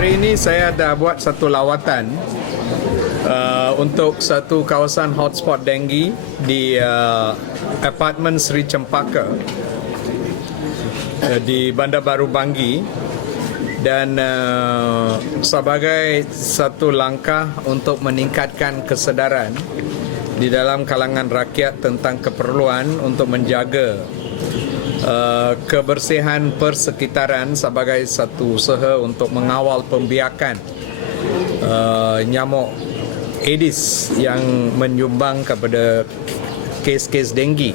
Hari ini saya dah buat satu lawatan untuk satu kawasan hotspot denggi di apartmen Sri Cempaka di Bandar Baru Bangi, dan sebagai satu langkah untuk meningkatkan kesedaran di dalam kalangan rakyat tentang keperluan untuk menjaga kebersihan persekitaran sebagai satu usaha untuk mengawal pembiakan nyamuk Aedes yang menyumbang kepada kes-kes denggi.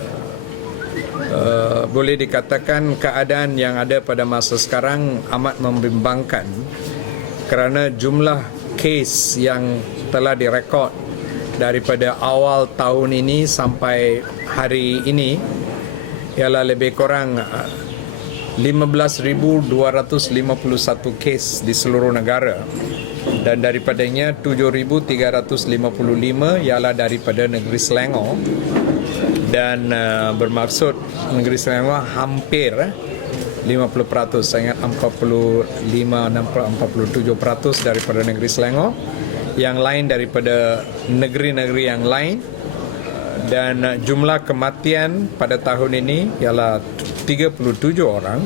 Boleh dikatakan keadaan yang ada pada masa sekarang amat membimbangkan kerana jumlah kes yang telah direkod daripada awal tahun ini sampai hari ini ialah lebih kurang 15,251 kes di seluruh negara, dan daripadanya 7,355 ialah daripada negeri Selangor, dan bermaksud negeri Selangor hampir 50%, saya ingat 45-47% daripada negeri Selangor, yang lain daripada negeri-negeri yang lain. Dan jumlah kematian pada tahun ini ialah 37 orang,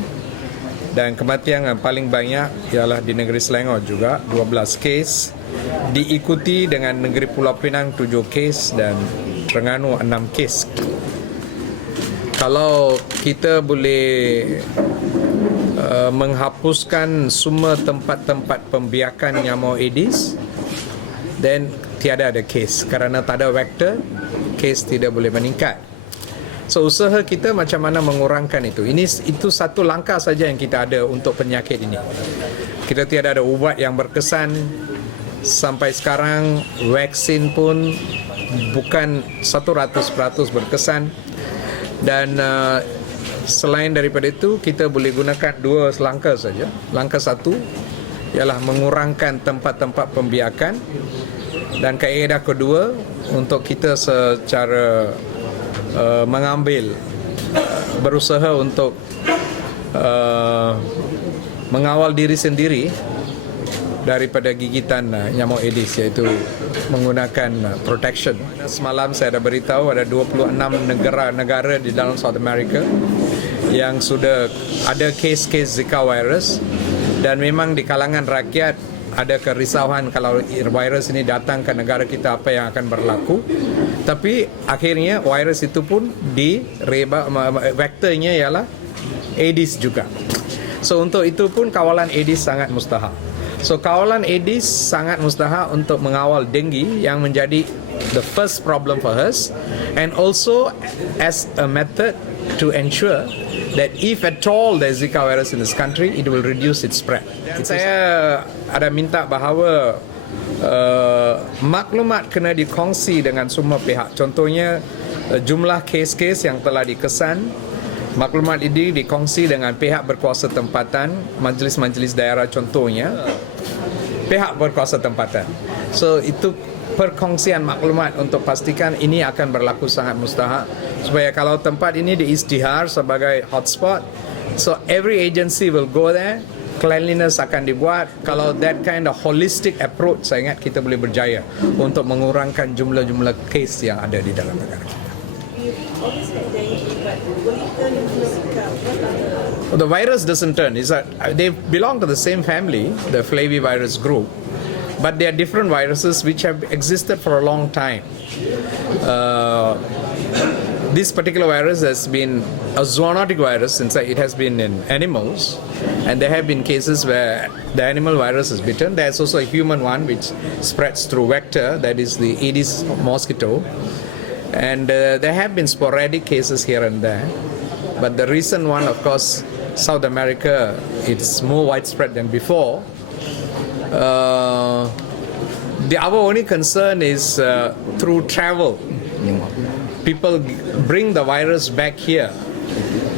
dan kematian yang paling banyak ialah di negeri Selangor juga 12 kes, diikuti dengan negeri Pulau Pinang 7 kes dan Terengganu 6 kes. Kalau kita boleh menghapuskan semua tempat-tempat pembiakan nyamuk Aedes, then tiada ada kes, kerana tak ada vektor, kes tidak boleh meningkat. So usaha kita macam mana mengurangkan itu. Itu satu langkah saja yang kita ada untuk penyakit ini. Kita tiada ada ubat yang berkesan sampai sekarang. Vaksin pun bukan 100% berkesan. Dan selain daripada itu, kita boleh gunakan dua langkah saja. Langkah satu ialah mengurangkan tempat-tempat pembiakan, dan kaedah kedua untuk kita secara mengambil berusaha untuk mengawal diri sendiri daripada gigitan nyamuk Aedes, iaitu menggunakan protection. Semalam saya dah beritahu ada 26 negara di dalam South America yang sudah ada kes-kes Zika virus, dan memang di kalangan rakyat ada kerisauan kalau virus ini datang ke negara kita, apa yang akan berlaku. Tapi akhirnya virus itu pun vektornya ialah Aedes juga. So untuk itu pun kawalan Aedes sangat mustahak. So kawalan Aedes sangat mustahak untuk mengawal denggi yang menjadi the first problem for us, and also as a method to ensure that if at all there's Zika virus in this country, it will reduce its spread. Dan saya ada minta bahawa maklumat kena dikongsi dengan semua pihak. Contohnya jumlah kes-kes yang telah dikesan, maklumat ini dikongsi dengan pihak berkuasa tempatan, majlis-majlis daerah contohnya, pihak berkuasa tempatan. So itu perkongsian maklumat untuk pastikan ini akan berlaku sangat mustahak, supaya kalau tempat ini diisytihar sebagai hotspot, so every agency will go there, cleanliness akan dibuat. Kalau that kind of holistic approach, saya ingat kita boleh berjaya untuk mengurangkan jumlah-jumlah kes yang ada di dalam negara kita. The virus doesn't turn. They belong to the same family, the flavivirus group, but they are different viruses which have existed for a long time. This particular virus has been a zoonotic virus since it has been in animals, and there have been cases where the animal virus is bitten. There's also a human one which spreads through vector, that is the Aedes mosquito, and there have been sporadic cases here and there, but the recent one, of course, South America, it's more widespread than before. Our only concern is through travel. People bring the virus back here,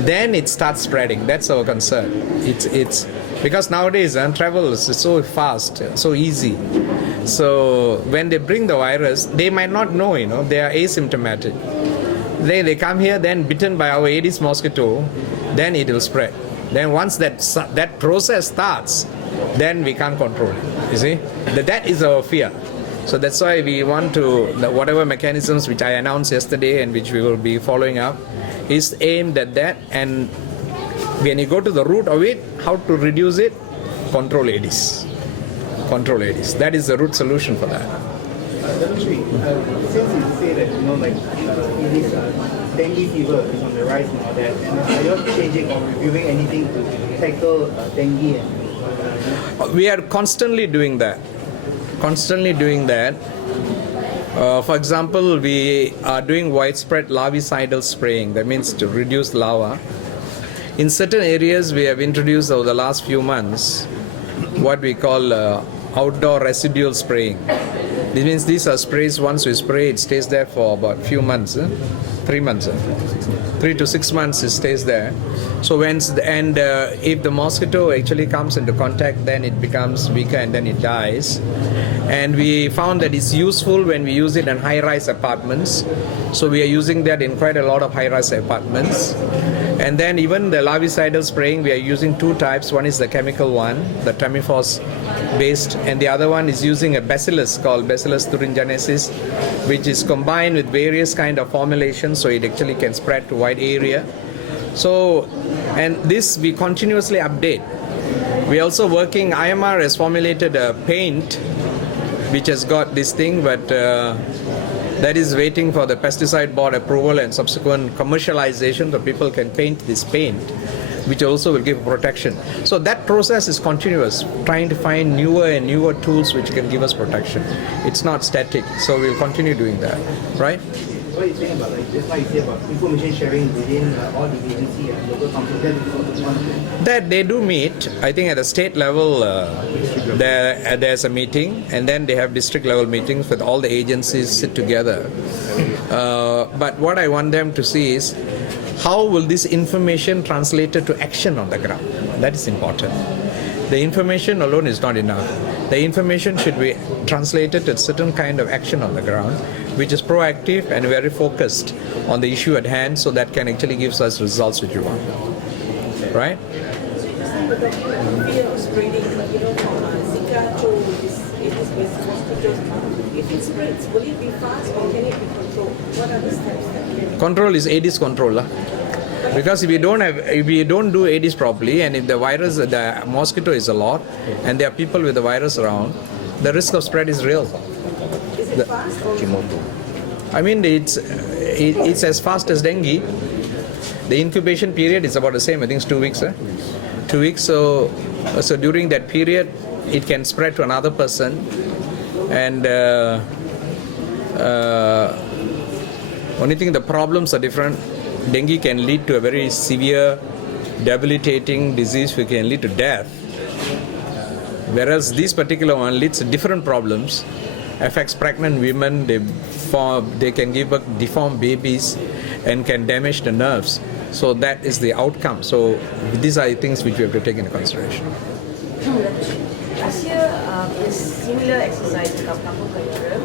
then it starts spreading. That's our concern. It's because nowadays travel is so fast, so easy. So when they bring the virus, they might not know, they are asymptomatic. They come here, then bitten by our Aedes mosquito, then it will spread. Then once that process starts, then we can't control it. You see, that is our fear. So that's why we want to, whatever mechanisms which I announced yesterday and which we will be following up, is aimed at that. And when you go to the root of it, how to reduce it, control Aedes. Control Aedes. That is the root solution for that. Since you say that, Aedes, dengue fever is on the rise and all that, and are you changing or reviewing anything to tackle dengue? We are constantly doing that. For example, we are doing widespread larvicidal spraying. That means to reduce larvae. In certain areas, we have introduced over the last few months what we call outdoor residual spraying. This means these are sprays, once we spray, it stays there for about few months, 3 months, 3 to 6 months it stays there. So if the mosquito actually comes into contact, then it becomes weaker and then it dies. And we found that it's useful when we use it in high-rise apartments. So we are using that in quite a lot of high-rise apartments. And then even the larvicidal spraying, we are using two types. One is the chemical one, the Tamifos based, and the other one is using a bacillus called Bacillus thuringiensis, which is combined with various kind of formulations, so it actually can spread to wide area. So, and this we continuously update. We are also working, IMR has formulated a paint which has got this thing, but that is waiting for the pesticide board approval and subsequent commercialization so people can paint this paint, which also will give protection. So that process is continuous, trying to find newer and newer tools which can give us protection. It's not static, so we'll continue doing that, right? What are you saying about, just like you say about information sharing within all the agency and local councils? That they do meet. I think at the state level, there's a meeting, and then they have district level meetings with all the agencies sit together. But what I want them to see is how will this information translated to action on the ground? That is important. The information alone is not enough. The information should be translated to a certain kind of action on the ground, which is proactive and very focused on the issue at hand, so that can actually give us results which we want. Right? So you said the fear of spreading, from Zika to this mosquitoes. If it spreads, will it be fast or can it be controlled? What are the steps that can be? Control is Aedes control. Because if you don't do Aedes properly, and if the mosquito is a lot, and there are people with the virus around, the risk of spread is real. Is it fast or? I mean, it's as fast as dengue. The incubation period is about the same. I think it's 2 weeks. 2 weeks. So during that period, it can spread to another person, and only thing, the problems are different. Dengue can lead to a very severe, debilitating disease which can lead to death. Whereas this particular one leads to different problems, affects pregnant women, they can give birth deformed babies and can damage the nerves. So that is the outcome. So these are things which we have to take into consideration. Last year, a similar exercise in Kampung Kayara,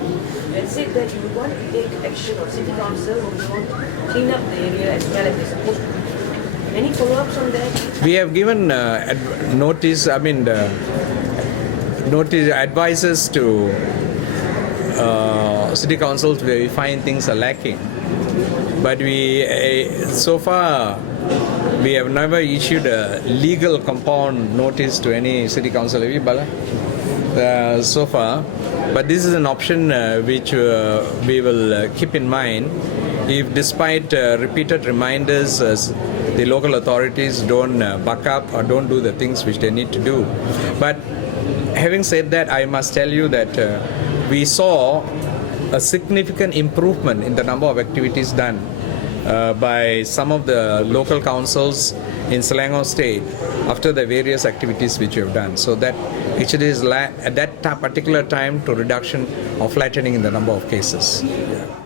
you had said that you would want to take action, or City Council would want to clean up the area as well as they're supposed to do. Any follow-ups on that? We have given notice, advices to City Councils where we find things are lacking. But so far, we have never issued a legal compound notice to any City Council, so far. But this is an option which we will keep in mind if, despite repeated reminders, the local authorities don't buck up or don't do the things which they need to do. But having said that, I must tell you that we saw a significant improvement in the number of activities done by some of the local councils in Selangor State after the various activities which we have done. So that actually is at that particular time to reduction or flattening in the number of cases. Yeah.